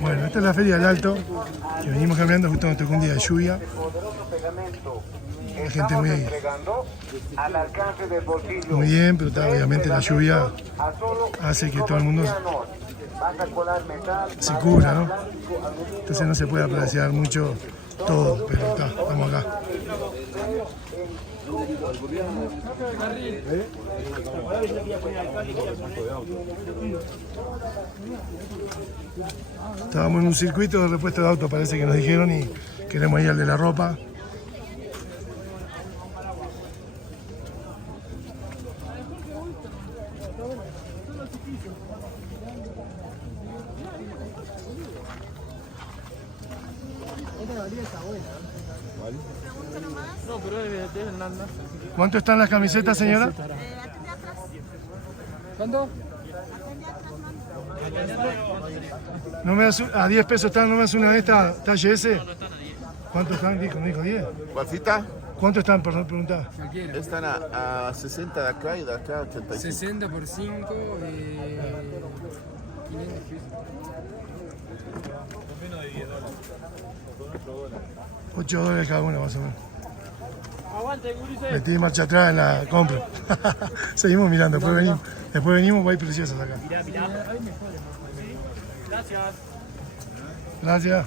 Bueno, esta es la Feria del Alto, que venimos caminando justo cuando tocó un día de lluvia. La gente muy bien, pero obviamente la lluvia hace que todo el mundo se cubra, ¿no? Entonces no se puede apreciar mucho todo, pero estamos acá. Estábamos en un circuito de repuesto de auto, parece que nos dijeron, y queremos ir al de la ropa. ¿Cuánto están las camisetas, señora? ¿Cuánto? No me das, a 10 pesos están, no me das una de estas, talle S. ¿Cuánto están? Dijo 10. ¿Cuálcita? ¿Cuánto están, perdón, preguntá? Están a 60 de acá y de acá 85. 60 por 5, 500 pesos. 8 dólares cada uno, más o menos. Metí marcha atrás en la compra. Seguimos mirando, después venimos, hay preciosas acá. Gracias. Gracias.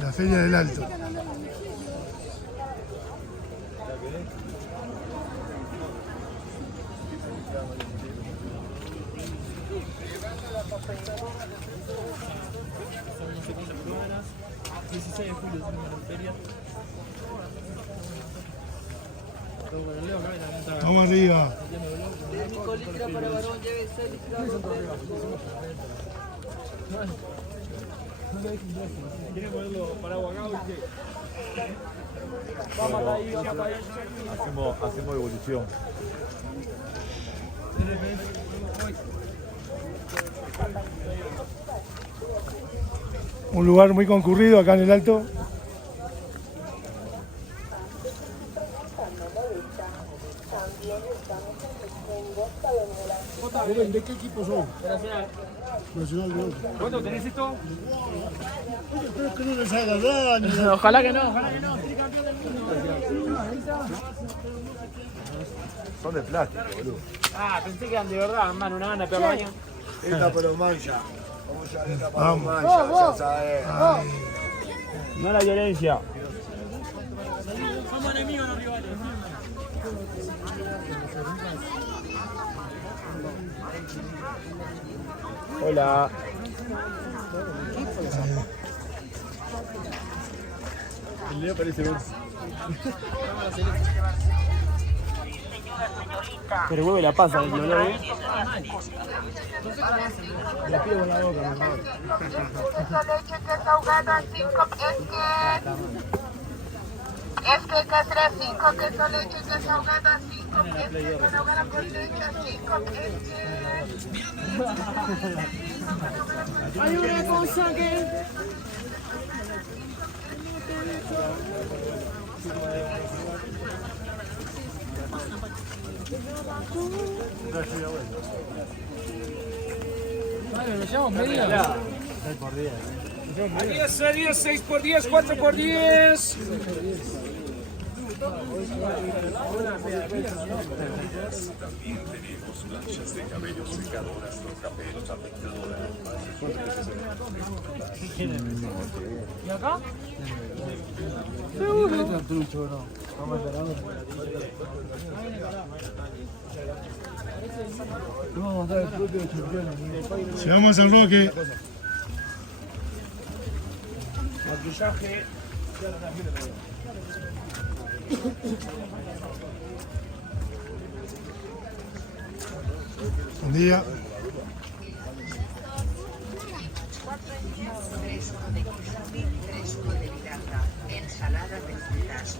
La Feria del Alto. Vamos arriba. ¿Quiere ponerlo para agua acá o qué? Vamos ahí, vamos ahí. Hacemos evolución. Un lugar muy concurrido acá en el Alto. ¿De qué equipo son? Nacional de Ojo. ¿Cuánto tenés esto? Espero que no les haga daño. Ojalá que no, ojalá que no. Estoy campeón del mundo. Son de plástico, boludo. Ah, pensé que eran de verdad, hermano, una gana de peor baño. Esta pero mancha. Vamos a esta para Vamos. mancha, ya sabes. No la violencia. Somos enemigos, no rivales. Hola. El Leo parece ver. Pero hueve la panza del dolor, ¿eh? La pido con la boca, por favor. Es que casera 5, queso leche desahogada 5, queso desahogada con leche 5, Hay una cosa que... Vale, lo llevamos media. 10 a 10, 6 por 10, 4 por 10. ¿Y acá? Vamos a dar el propio champion. Llegamos al Roque. Maquillaje. Buen día. fresco de miranda, ensalada de frutas,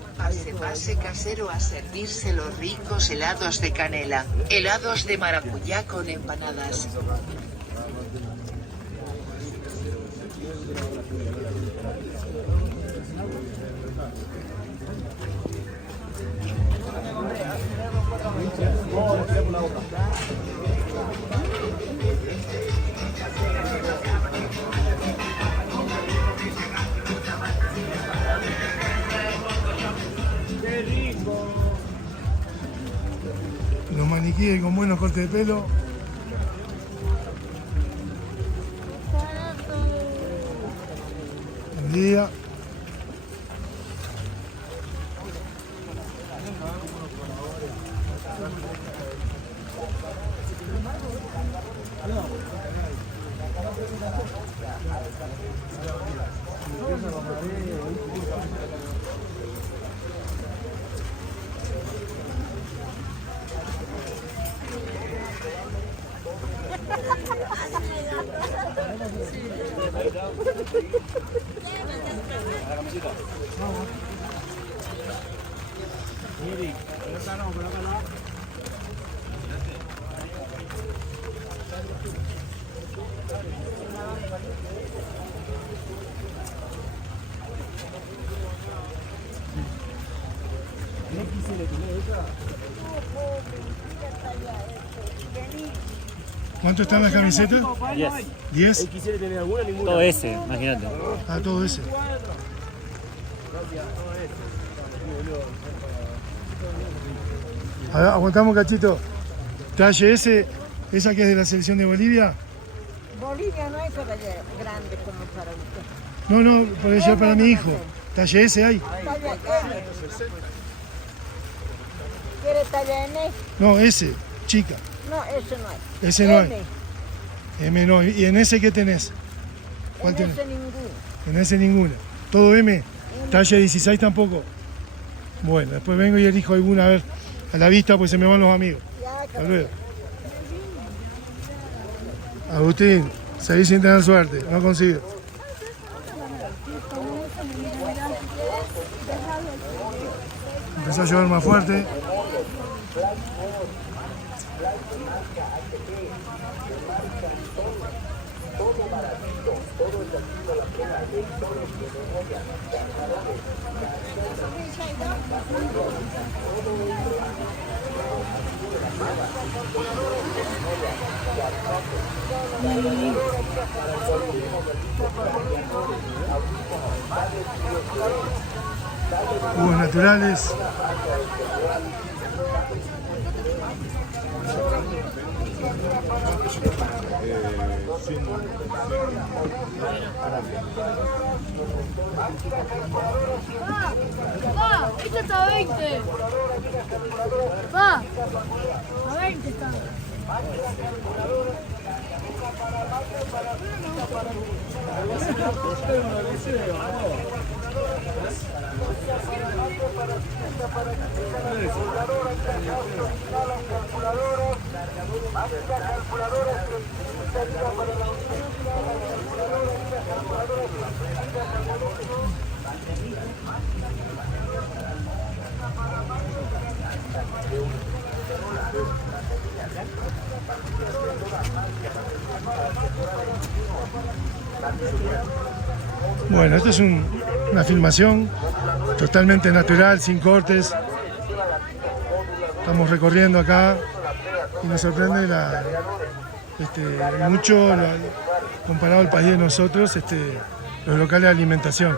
pase casero a servirse los ricos helados de canela, helados de maracuyá con empanadas. Los maniquíes con buenos cortes de pelo. Buen día. ¿Cuánto están las camisetas? 10. ¿10? ¿Quisiera tener alguna? Ninguna. Todo ese, imagínate. Ah, todo ese. A ver, aguantamos cachito. Talle S, esa que es de la selección de Bolivia. Bolivia no hay talla grande como para usted. No, no, puede ser para mi hijo. Talle S hay. Talla M. ¿Quiere talla M? No, S, chica. No, eso no hay. Ese no hay. M. M no. ¿Y en ese qué tenés? ¿Cuál En tenés? ese ninguno. En ese ninguna. ¿Todo M? ¿Talle 16 tampoco? Bueno, después vengo y elijo alguna, a ver, a la vista, pues se me van los amigos. Ya, Hasta luego. Agustín, seguís sin tener suerte, no consigo. Empezó a llover más fuerte. Jugos naturales. Va, esto está a 20. Va, a 20 está. Bueno, esto es una filmación totalmente natural, sin cortes. Estamos recorriendo acá y nos sorprende mucho comparado al país de nosotros, los locales de alimentación.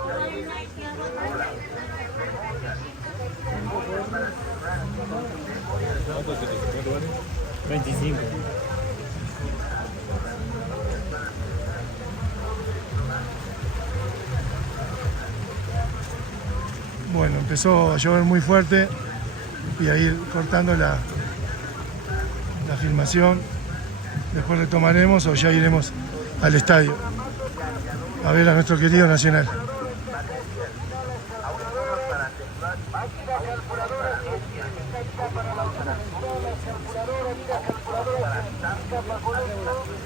Bueno, empezó a llover muy fuerte y a ir cortando la filmación. Después retomaremos o ya iremos al estadio a ver a nuestro querido Nacional.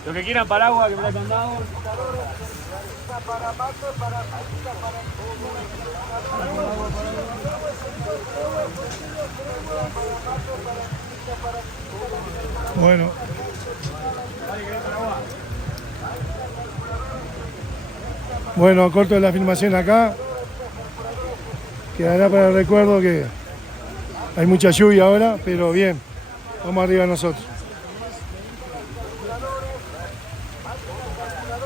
Los que quieran paraguas que me lo han dado. Bueno. Bueno, corto la filmación acá. Quedará para el recuerdo que hay mucha lluvia ahora, pero bien. Vamos arriba nosotros.